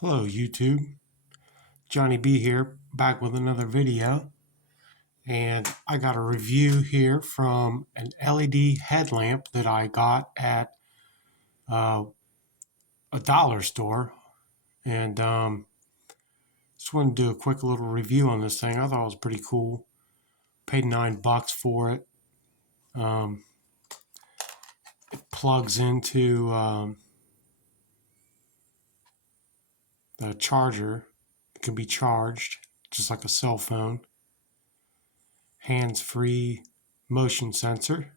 Hello YouTube, Johnny B here, back with another video, and I got a review here from an LED headlamp that I got at a dollar store, and just wanted to do a quick little review on this thing. I thought it was pretty cool. Paid $9 for it. It plugs into the charger. It can be charged just like a cell phone. Hands-free motion sensor.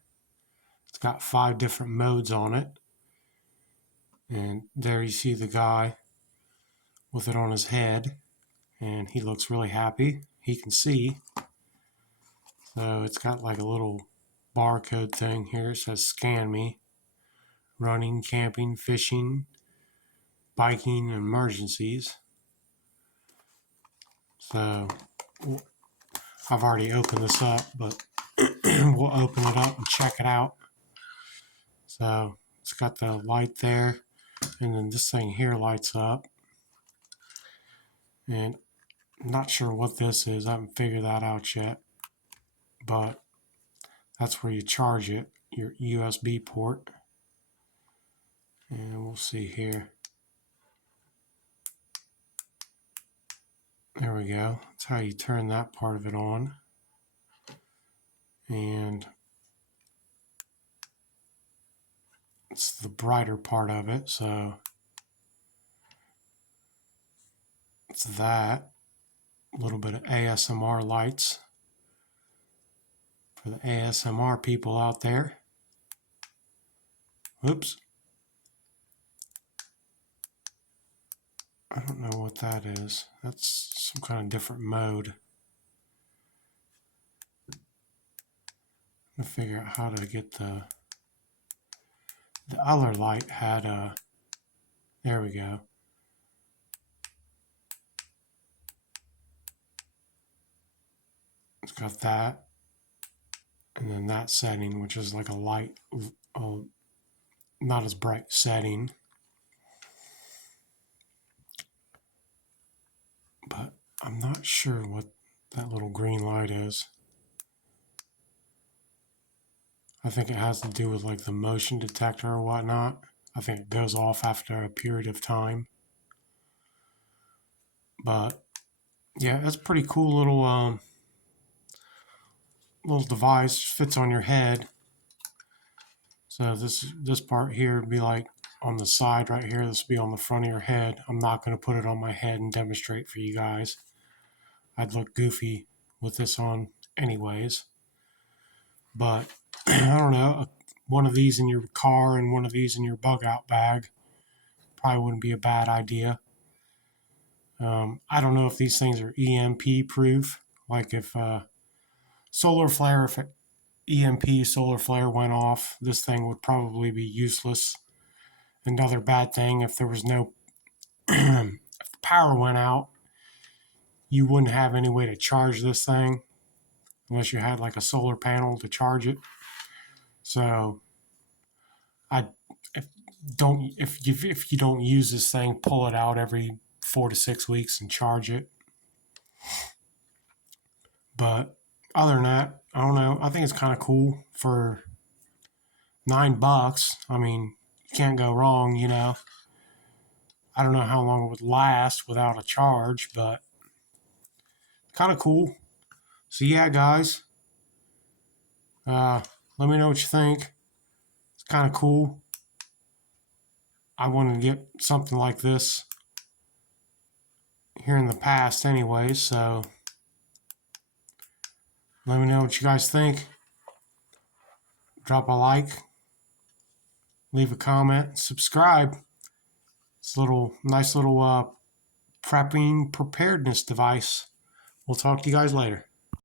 It's got 5 different modes on it. And there you see the guy with it on his head, and he looks really happy. He can see. So it's got like a little barcode thing here. It says scan me. Running, camping, fishing, biking, and emergencies. So I've already opened this up, but we'll open it up and check it out. So it's got the light there, and then this thing here lights up. And I'm not sure what this is. I haven't figured that out yet. But that's where you charge it, your USB port. And we'll see here. There we go. That's how you turn that part of it on. And it's the brighter part of it, so it's that. A little bit of ASMR lights for the ASMR people out there. Oops. I don't know what that is. That's some kind of different mode. I'm gonna figure out how to get the other light had a, there we go. It's got that, and then that setting, which is like a light, not as bright setting. But I'm not sure what that little green light is. I think it has to do with like the motion detector or whatnot. I think it goes off after a period of time. But yeah, that's a pretty cool little little device. Fits on your head. So this part here would be like on the side right here. This would be on the front of your head. I'm not going to put it on my head and demonstrate for you guys. I'd look goofy with this on anyways. But I don't know, one of these in your car and one of these in your bug out bag probably wouldn't be a bad idea. I don't know if these things are EMP proof. Like if solar flare, if EMP solar flare went off, this thing would probably be useless. Another bad thing, if there was no, if the power went out, you wouldn't have any way to charge this thing unless you had like a solar panel to charge it. So if you don't use this thing, pull it out every 4 to 6 weeks and charge it. But other than that, I don't know. I think it's kind of cool for $9. I mean, you can't go wrong, you know. I don't know how long it would last without a charge, but kind of cool. So yeah, guys, let me know what you think. It's kind of cool. I wanted to get something like this here in the past anyway, so let me know what you guys think. Drop a like, leave a comment, subscribe. It's a nice little prepping preparedness device. We'll talk to you guys later.